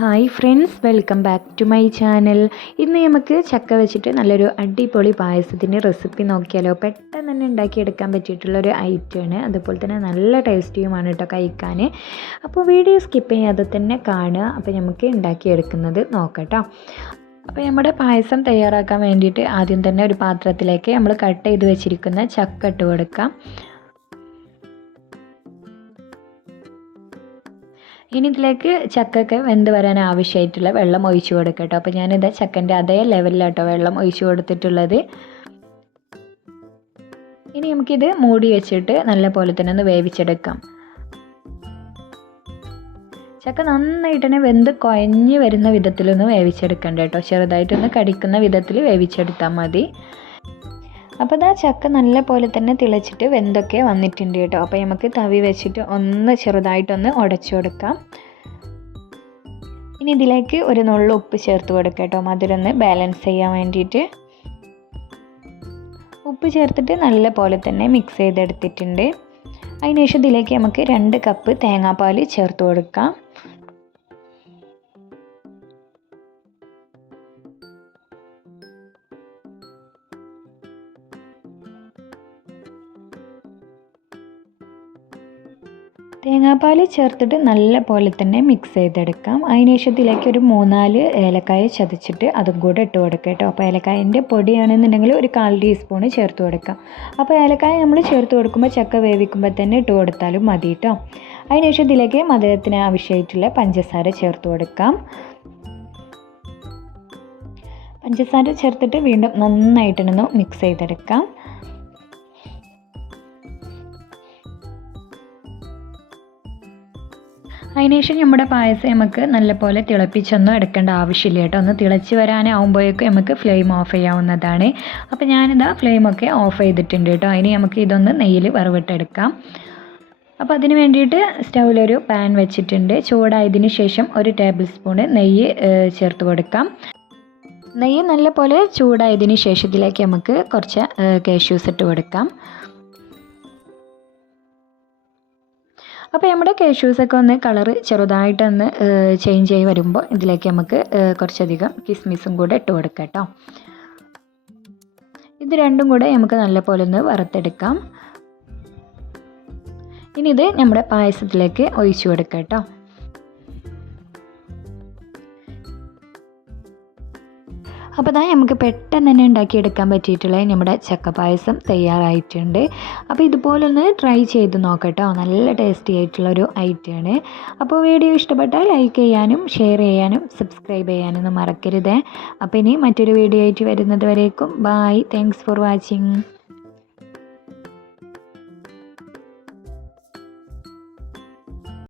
Hi friends, welcome back to my channel. ഇന്ന് നമുക്ക് ചക്ക വെച്ചിട്ട് നല്ലൊരു അടിപൊളി പായസത്തിൻ്റെ റെസിപ്പി നോക്കിയാലോ. പെട്ടെന്ന് തന്നെ ഉണ്ടാക്കിയെടുക്കാൻ പറ്റിയിട്ടുള്ളൊരു ഐറ്റമാണ്, അതുപോലെ തന്നെ നല്ല ടേസ്റ്റിയുമാണ് കേട്ടോ കഴിക്കാൻ. അപ്പോൾ വീഡിയോ സ്കിപ്പ് ചെയ്യാതെ തന്നെ കാണുക. അപ്പോൾ നമുക്ക് ഉണ്ടാക്കിയെടുക്കുന്നത് നോക്കട്ടോ. അപ്പോൾ നമ്മുടെ പായസം തയ്യാറാക്കാൻ വേണ്ടിയിട്ട് ആദ്യം തന്നെ ഒരു പാത്രത്തിലേക്ക് നമ്മൾ കട്ട് ചെയ്ത് വെച്ചിരിക്കുന്ന ചക്ക ഇട്ട് കൊടുക്കാം. ഇനി ഇതിലേക്ക് ചക്കയൊക്കെ വെന്ത് വരാൻ ആവശ്യമായിട്ടുള്ള വെള്ളം ഒഴിച്ച് കൊടുക്കാം കേട്ടോ. അപ്പോൾ ഞാനിത് ചക്കൻ്റെ അതേ ലെവലിലാട്ടോ വെള്ളം ഒഴിച്ച് കൊടുത്തിട്ടുള്ളത്. ഇനി നമുക്കിത് മൂടി വെച്ചിട്ട് നല്ല പോലെ തന്നെ ഒന്ന് വേവിച്ചെടുക്കാം. ചക്ക നന്നായിട്ട് തന്നെ വെന്ത് കുഴഞ്ഞ് വരുന്ന വിധത്തിലൊന്ന് വേവിച്ചെടുക്കണ്ട കേട്ടോ. ചെറുതായിട്ടൊന്ന് കടിക്കുന്ന വിധത്തിൽ വേവിച്ചെടുത്താൽ മതി. അപ്പോൾ ഇതാ ചക്ക നല്ല പോലെ തന്നെ തിളച്ചിട്ട് വെന്തൊക്കെ വന്നിട്ടുണ്ട് കേട്ടോ. അപ്പോൾ നമുക്ക് തവി വെച്ചിട്ട് ഒന്ന് ചെറുതായിട്ടൊന്ന് ഉടച്ചു കൊടുക്കാം. ഇനി ഇതിലേക്ക് ഒരു നുള്ളു ഉപ്പ് ചേർത്ത് കൊടുക്കാം കേട്ടോ, മധുരം ഒന്ന് ബാലൻസ് ചെയ്യാൻ വേണ്ടിയിട്ട്. ഉപ്പ് ചേർത്തിട്ട് നല്ല പോലെ തന്നെ മിക്സ് ചെയ്തെടുത്തിട്ടുണ്ട്. അതിനുശേഷം ഇതിലേക്ക് നമുക്ക് 2 കപ്പ് തേങ്ങാപ്പാൽ ചേർത്ത് കൊടുക്കാം. തേങ്ങാപ്പാൽ ചേർത്തിട്ട് നല്ല പോലെ തന്നെ മിക്സ് ചെയ്തെടുക്കാം. അതിനുശേഷം ഇതിലേക്ക് ഒരു 3-4 ഏലക്കായ ചതച്ചിട്ട് അതും കൂടെ ഇട്ട് കൊടുക്കാം കേട്ടോ. അപ്പോൾ ഏലക്കായൻ്റെ പൊടിയാണെന്നുണ്ടെങ്കിൽ ഒരു 1/4 ടീസ്പൂൺ ചേർത്ത് കൊടുക്കാം. അപ്പോൾ ഏലക്കായ നമ്മൾ ചേർത്ത് കൊടുക്കുമ്പോൾ ചക്ക വേവിക്കുമ്പോൾ തന്നെ ഇട്ട് കൊടുത്താലും മതി കേട്ടോ. അതിനുശേഷം ഇതിലേക്ക് മധുരത്തിന് ആവശ്യമായിട്ടുള്ള പഞ്ചസാര ചേർത്ത് കൊടുക്കാം. പഞ്ചസാര ചേർത്തിട്ട് വീണ്ടും നന്നായിട്ടൊന്ന് മിക്സ് ചെയ്തെടുക്കാം. അതിനുശേഷം നമ്മുടെ പായസം നമുക്ക് നല്ലപോലെ തിളപ്പിച്ചൊന്നും എടുക്കേണ്ട ആവശ്യമില്ല കേട്ടോ. ഒന്ന് തിളച്ച് വരാനാവുമ്പോഴേക്കും നമുക്ക് ഫ്ലെയിം ഓഫ് ചെയ്യാവുന്നതാണ്. അപ്പോൾ ഞാനിതാ ഫ്ലെയിമൊക്കെ ഓഫ് ചെയ്തിട്ടുണ്ട് കേട്ടോ. അതിന് നമുക്ക് ഇതൊന്ന് നെയ്യിൽ വറവിട്ടെടുക്കാം. അപ്പോൾ അതിന് വേണ്ടിയിട്ട് സ്റ്റൗവിലൊരു പാൻ വെച്ചിട്ടുണ്ട്. ചൂടായതിന് ശേഷം 1 ടേബിൾ സ്പൂൺ നെയ്യ് ചേർത്ത് കൊടുക്കാം. നെയ്യ് നല്ലപോലെ ചൂടായതിന് ശേഷം ഇതിലേക്ക് നമുക്ക് കുറച്ച് കാഷ്യൂസ് ഇട്ട് കൊടുക്കാം. അപ്പോൾ നമ്മുടെ കാഷ്യൂസൊക്കെ ഒന്ന് കളറ് ചെറുതായിട്ടൊന്ന് ചേഞ്ച് ആയി വരുമ്പോൾ ഇതിലേക്ക് നമുക്ക് കുറച്ചധികം കിസ്മിസും കൂടെ ഇട്ട് കൊടുക്കാം കേട്ടോ. ഇത് രണ്ടും കൂടെ നമുക്ക് നല്ലപോലെ ഒന്ന് വറുത്തെടുക്കാം. ഇനി ഇത് നമ്മുടെ പായസത്തിലേക്ക് ഒഴിച്ചു കൊടുക്കാം കേട്ടോ. അപ്പോൾ അതാ നമുക്ക് പെട്ടെന്ന് തന്നെ ഉണ്ടാക്കിയെടുക്കാൻ പറ്റിയിട്ടുള്ള നമ്മുടെ ചക്ക പായസം തയ്യാറായിട്ടുണ്ട്. അപ്പോൾ ഇതുപോലൊന്ന് ട്രൈ ചെയ്ത് നോക്കട്ടോ, നല്ല ടേസ്റ്റി ആയിട്ടുള്ളൊരു ഐറ്റമാണ്. അപ്പോൾ വീഡിയോ ഇഷ്ടപ്പെട്ടാൽ ലൈക്ക് ചെയ്യാനും ഷെയർ ചെയ്യാനും സബ്സ്ക്രൈബ് ചെയ്യാനൊന്നും മറക്കരുത്. അപ്പോൾ ഇനി മറ്റൊരു വീഡിയോ ആയിട്ട് വരുന്നത് വരേക്കും ബൈ. Thanks for watching.